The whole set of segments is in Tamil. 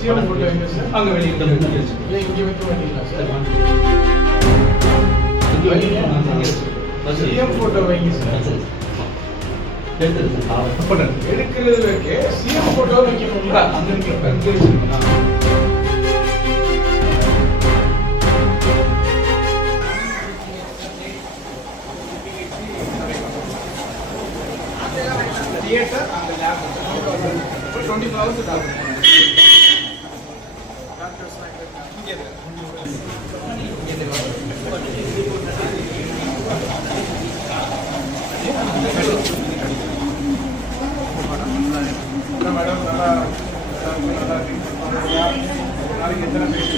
சிஎம் போட்டோ எங்க சார்? அங்க வெளியே ஏன் இங்க வைக்க மாட்டீங்களா சார்? சிஎம் போட்டோ வைங்க சார். எடுக்கிறது வைக்க சிஎம் போட்டோ வைக்கணும்ல, அந்த தியேட்டர் அந்த லேப் 24 hours டாக்டர் மேடம் நாளைக்கு எத்தனை பேர்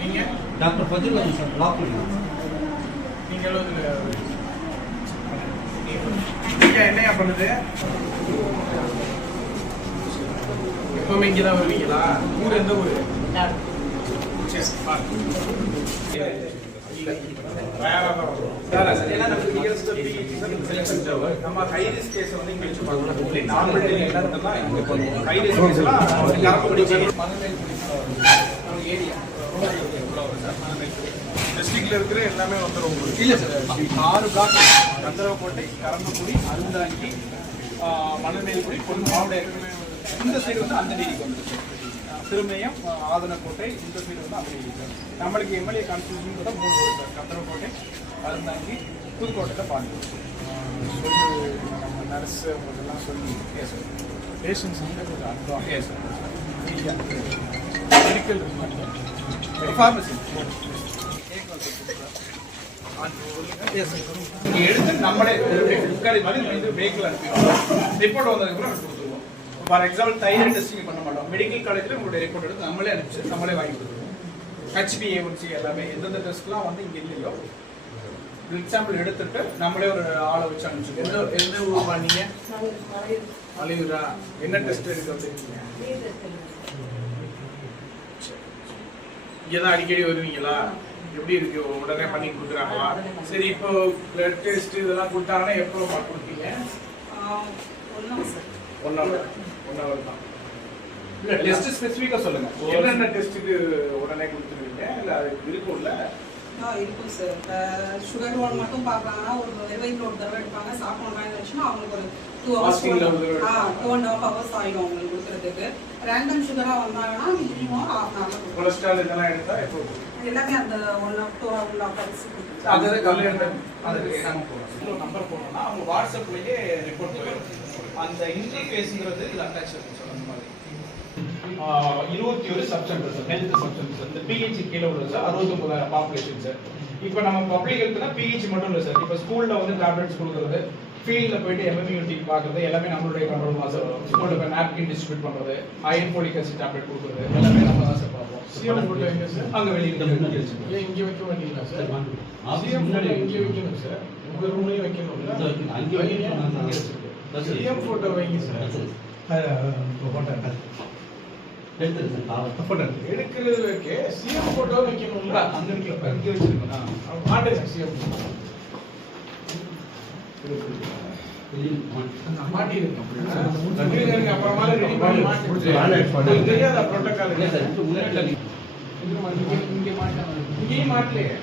நீங்க டாக்டர் ஃபஜில் சார் லாக் நீங்க என்னையா பண்ணுது? எப்பவுமே இங்கதான் வருவீங்களா? ஊர் எந்த ஊரு? நம்ம ஹை ரிஸ்க் கேஸ் வந்து இங்க வச்சு பார்க்கணும். நார்மல் டெல்லி எல்லாத்துலாம் இங்க பண்ணுவோம். ஹை ரிஸ்க் கேஸ்லாம் கரம்பக்குடி ஏரியா டிஸ்ட்ரிக்ட்ல இருக்கிற எல்லாமே வந்துடும். இல்ல சார், 6 பிளாக் கந்தரவக்கோட்டை, கரம்பக்குடி, அருந்தாங்கி, மணமேல்குடி, பொன்மாவடை. இந்த சைடு வந்து அந்த டிகிரிக்கு வந்துருக்கு. திருமயம், ஆதனக்கோட்டை, இந்த சைடு வந்து அந்த டிகிரி. நம்மளுக்கு எம்எல்ஏ கான்ஸ்டியூஷன் கூட 3 வரும் சார். கந்தரவக்கோட்டை, அருந்தாங்கி, புதுக்கோட்டையில் பாருங்க. சொல்லி நம்ம நர்ஸு அவங்களெல்லாம் சொல்லி பேஷண்ட்ஸ் வந்து கொஞ்சம் அட்வான்ஸ் மெடிக்கல் ஃபார்மசி எடுத்து நம்மளே வெஹிக்கிள் அனுப்பிடுவோம். ரிப்போர்ட் வந்ததுக்கப்புறம் கொடுத்துருவோம். ஃபார் எக்ஸாம்பிள் தைராய்டு டெஸ்டிங் பண்ண மாட்டோம். மெடிக்கல் காலேஜில் உங்களுடைய ரிப்போர்ட் எடுத்து நம்மளே அனுப்பிச்சு நம்மளே வாங்கி கொடுத்துருவோம். HbA1c எல்லாமே எந்தெந்த டெஸ்ட்லாம் வந்து இங்கே இல்லையோ எக்ஸாம்பிள் எடுத்துட்டு நம்மளே ஒரு ஆளை வச்சு அனுப்பிச்சு. எந்த ஊர் பண்ணீங்க? அழிவுரா. என்ன டெஸ்ட் எடுக்க வந்துருக்கீங்க? இங்கதான் அடிக்கடி வருவீங்களா? எப்படி இருக்கு? உடனே பண்ணி கொடுக்குறாங்களா? சரி, இப்போ பிளட் டெஸ்ட் இதெல்லாம் கொடுத்தாங்கன்னா எப்போ கொடுப்பீங்க? 1 hour தான். இல்ல டெஸ்ட் ஸ்பெசிஃபிக்கா சொல்லுங்க. என்னென்ன டெஸ்ட்டுக்கு உடனே கொடுத்துருவீங்க? இல்ல அது இருக்கும்ல? இருக்கும் சார். சுகர் லோன் மட்டும் பார்க்கலாம்னா ஒரு 20 ஒரு தடவை எடுப்பாங்க. சாப்பிட்றாங்கன்னு வச்சுன்னா அவங்களுக்கு ஒரு 2 hours 2.5 hours ஆயிடும் அவங்களுக்கு கொடுக்குறதுக்கு. ரேண்டம் சுகரா வந்தாங்கன்னா மினிமம் 1/2 hour. கொலஸ்ட்ரால் இதெல்லாம் எடுத்தா எப்போ எல்லாமே அந்த 1 or 2 hours அது கல்யாண அதுக்கு நம்ம போறோம். நம்பர் போனோம்னா அவங்க வாட்ஸ்அப்லயே ரிப்போர்ட் போயிடும். அந்த இன்டர்ஃபேஸ்ங்கிறது இது அட்டாச் இருக்கும் சார். அந்த மாதிரி 21 sub centre sir, health sub centre. இந்த பிஹெச் கீழே உள்ள சார் 69,000 பாப்புலேஷன் சார். இப்போ நம்ம பப்ளிக் ஹெல்த்னா பிஹெச் மட்டும் இல்லை சார். இப்போ ஸ்கூல்ல வந்து டேப்லெட்ஸ் கொடுக்குறது, ஃபீல்டில் போயிட்டு எம்எம்யூடி பார்க்குறது எல்லாமே நம்மளுடைய கண்ட்ரோல் தான் சார் வரும். ஸ்கூலில் போய் நாப்கின் டிஸ்ட்ரிபியூட் பண்ணுறது, அயன் ஃபோலிக் ஆசிட் டேப்லெட் கொடுக்குறது எல்லாமே நம்ம தான் சார் பார்ப்போம். சிஎம் போட்டோ எங்க சார்? அங்கே வெளியே ஏன் இங்கே வைக்க மாட்டீங்களா சார்? சிஎம் போட்டோ இங்கே வைக்கணும் சார். உங்கள் ரூம்லேயும் வைக்கணும்ல? சிஎம் போட்டோ வைங்க சார். எடுக்கிறது வைக்க சிஎம் போட்டோ வைக்கணும்ல, அந்த இங்கே வச்சிருக்கோம். மாட்டேன் சிஎம் மாட்டி இருக்கு. அப்புறமா ரெடி பண்ணி மாட்டி தெரியாத புரோட்டோகால் இங்கே மாட்டலையே.